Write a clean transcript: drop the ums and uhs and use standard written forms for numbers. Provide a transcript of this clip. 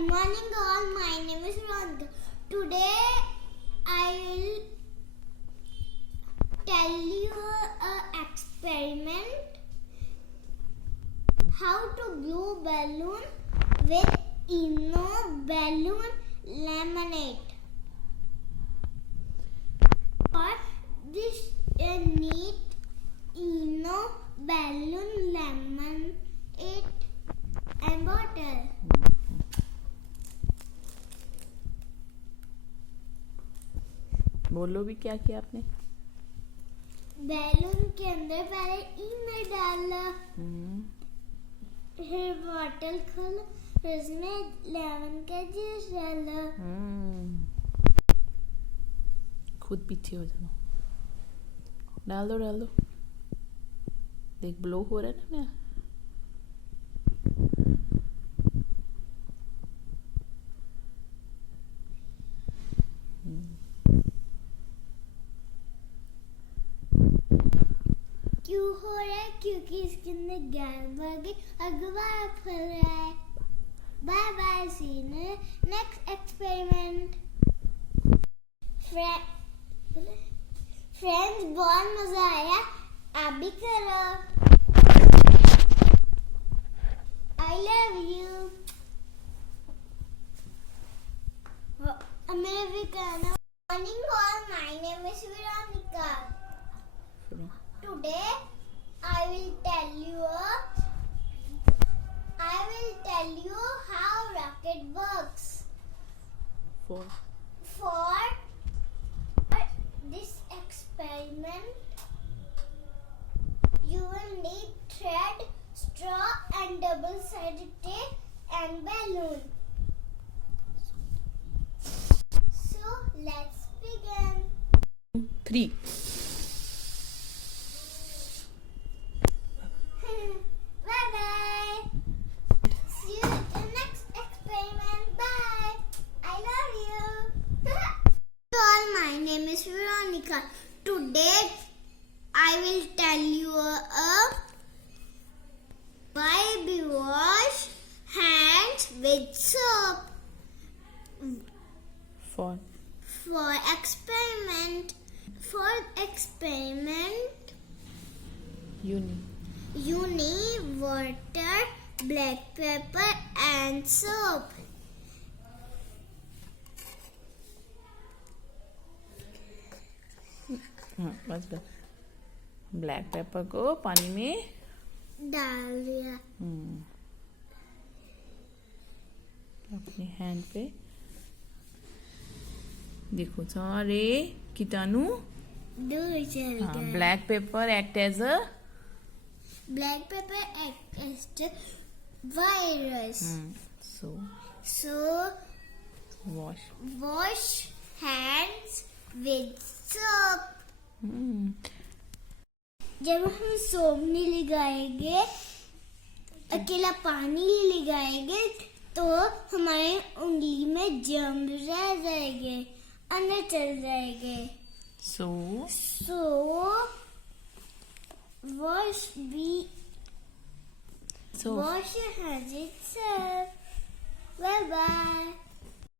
Good morning all, my name is Veronica. Today I will tell you an experiment how to blow balloon with Eno balloon lemonade. For this need Eno balloon lemonade and bottle. बोलो भी क्या किया आपने? Balloon के अंदर पहले इनो डाला, फिर बॉटल खोला, फिर उसमें लेमन का जूस डाला। खुद पीछे हो जाओ, डाल दो। देख ब्लो हो रहा है ना। क्यों हो रहा है? क्योंकि इसके अंदर गैस भर गई और गुब्बारा फैल रहा है। Bye bye, see you next experiment. Friends, बहुत मजा आया, आप भी करो। I love you. मैं भी करना। Morning all, my name is Veronica. Today I will tell you how rocket works. For this experiment, you will need thread, straw, and double-sided tape and balloon. So let's begin. 3. Bye-bye. See you in the next experiment. Bye. I love you. All, my name is Veronica. Today I will tell you why we wash hands with soap. For experiment. You need water, black pepper and soap. बस black pepper को पानी में डाल दिया। अपने hand पे देखो सारे कीटाणु दूर चल गए। Black paper act as a virus. So wash hands with soap. जब हम सोप नहीं लगाएंगे, अकेला पानी ही लगाएंगे, तो हमारे उंगली में जर्म्स रह जाएंगे, अंदर चल जाएंगे। So wash your hands with soap. Bye bye.